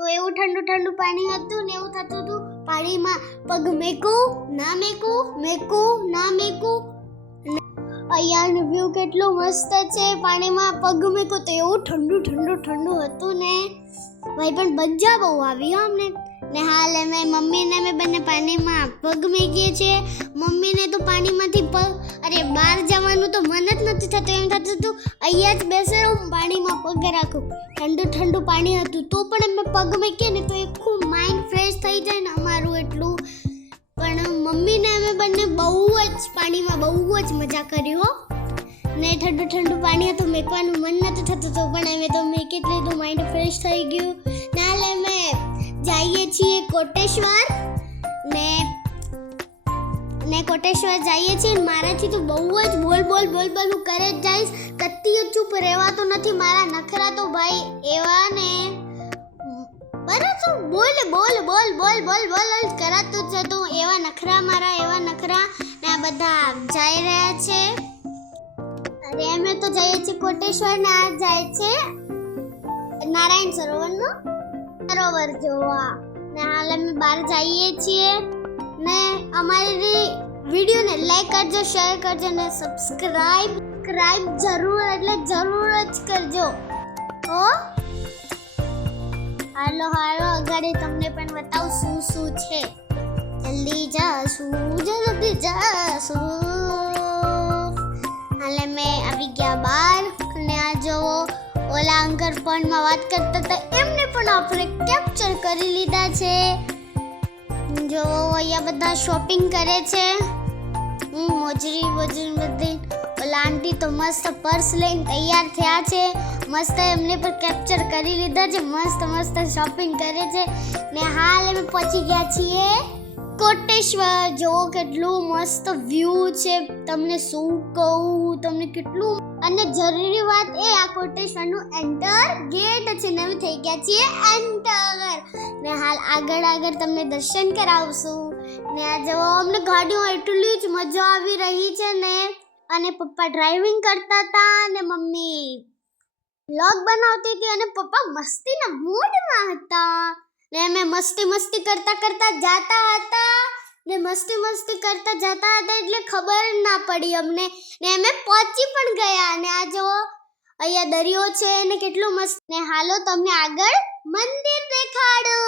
તો એવું ઠંડુ ઠંડુ પાણી હતું ને એવું થતું હતું, પાણીમાં પગ મેકું, ના મેકું મેકું, ના મેકું. અહીંયાનું વ્યૂ કેટલું મસ્ત છે, પાણીમાં પગ મેકું તો એવું ઠંડુ ઠંડુ ઠંડુ હતું ને. ભાઈ પણ મજા બહુ આવી હો અમને. ને હાલ અમે મમ્મીને અમે બંને પાણીમાં પગ મેકીએ છીએ. મમ્મીને તો પાણીમાંથી પગ અરે બહાર જવાનું તો મન જ નથી થતું. એમ થતું હતું, અહીંયા જ બેસે હું પાણીમાં પગ રાખું. ઠંડુ ઠંડુ પાણી હતું. તો પણ અમે પગ મૂકીએ ને તો આખું માઇન્ડ ફ્રેશ થઈ જાય ને અમારું એટલું. પણ મમ્મીને અમે બંને બહુ જ પાણીમાં બહુ જ મજા કરી, હો. ને ઠંડુ ઠંડુ પાણી હતું, મેકવાનું મન નથી થતું તો પણ અમે તો મેકી જ લીધું માઇન્ડ ફ્રેશ થઈ ગયું. ના અમે જઈએ છીએ કોટેશ્વર ને ને કોટેશ્વર જઈએ છીએ મારાથી તો બહુ જ બોલ બોલ બોલ બોલ હું કરે જ જઈશ કત્તી ચૂપ રહેવાતો નથી મારા નખરા તો ભાઈ એવા ને. બરાબર બોલ બોલ બોલ બોલ બોલ બોલ કરાતું જ હતું એવા નખરા મારા, એવા નખરા ને આ બધા જઈ રહ્યા છે. અરે અમે તો જઈએ છીએ કોટેશ્વર ને આ જાય છે નારાયણ સરોવરનો સરોવર જોવા. ને હાલ અમે બહાર જઈએ છીએ. ને અમારી વિડીયોને લાઈક કરજો શેર કરજો ને સબસ્ક્રાઇબ સબસ્ક્રાઇબ જરૂર એટલે જરૂર જ કરજો. હો? હાલો હાલો, અગાડી તમને પણ બતાવું શું શું છે. જલ્દી જાશું જલ્દી જાશું. હાલે, મેં આવી ગયા બહાર અને આ જોવો ઓલા અંકર ફોનમાં વાત કરતા હતા, એમને પણ આપણે કેપ્ચર કરી લીધા છે. જો અહીંયા બધા શોપિંગ કરે છે. હું મોજરી મોજરી બધી. ઓલા આંટી તો મસ્ત પર્સ લઈને તૈયાર થયા છે. મસ્ત એમને પણ કેપ્ચર કરી લીધા છે. મસ્ત મસ્ત શોપિંગ કરે છે. ને હાલ અમે પહોંચી ગયા છીએ કોટેશ્વર. જો કેટલું મસ્ત વ્યૂ છે. તમને શું કહું, તમને કેટલું અને જરૂરી વાત એ, આ કોટેશ્વરનું એન્ટર ગેટ છે. ને અમે થઈ ગયા છીએ એન્ટર હાલ આગળ આગળ તમને દર્શન કરાવશું. ને આ જો અમને ગાડીમાં એટલી જ મજા આવી રહી છે ને. અને પપ્પા ડ્રાઇવિંગ કરતા હતા અને મમ્મી વ્લોગ બનાવતી હતી અને પપ્પા મસ્તીના મૂડમાં હતા. ને અમે મસ્તી મસ્તી કરતા કરતા જાતા હતા. ને મસ્તી મસ્તી કરતા જતા હતા એટલે ખબર ના પડી અમને. ને અમે પહોંચી પણ ગયા અને આ જો અહીંયા દરિયો છે ને કેટલું મસ્ત. ને હાલો તમને આગળ મંદિર ಕಾಡು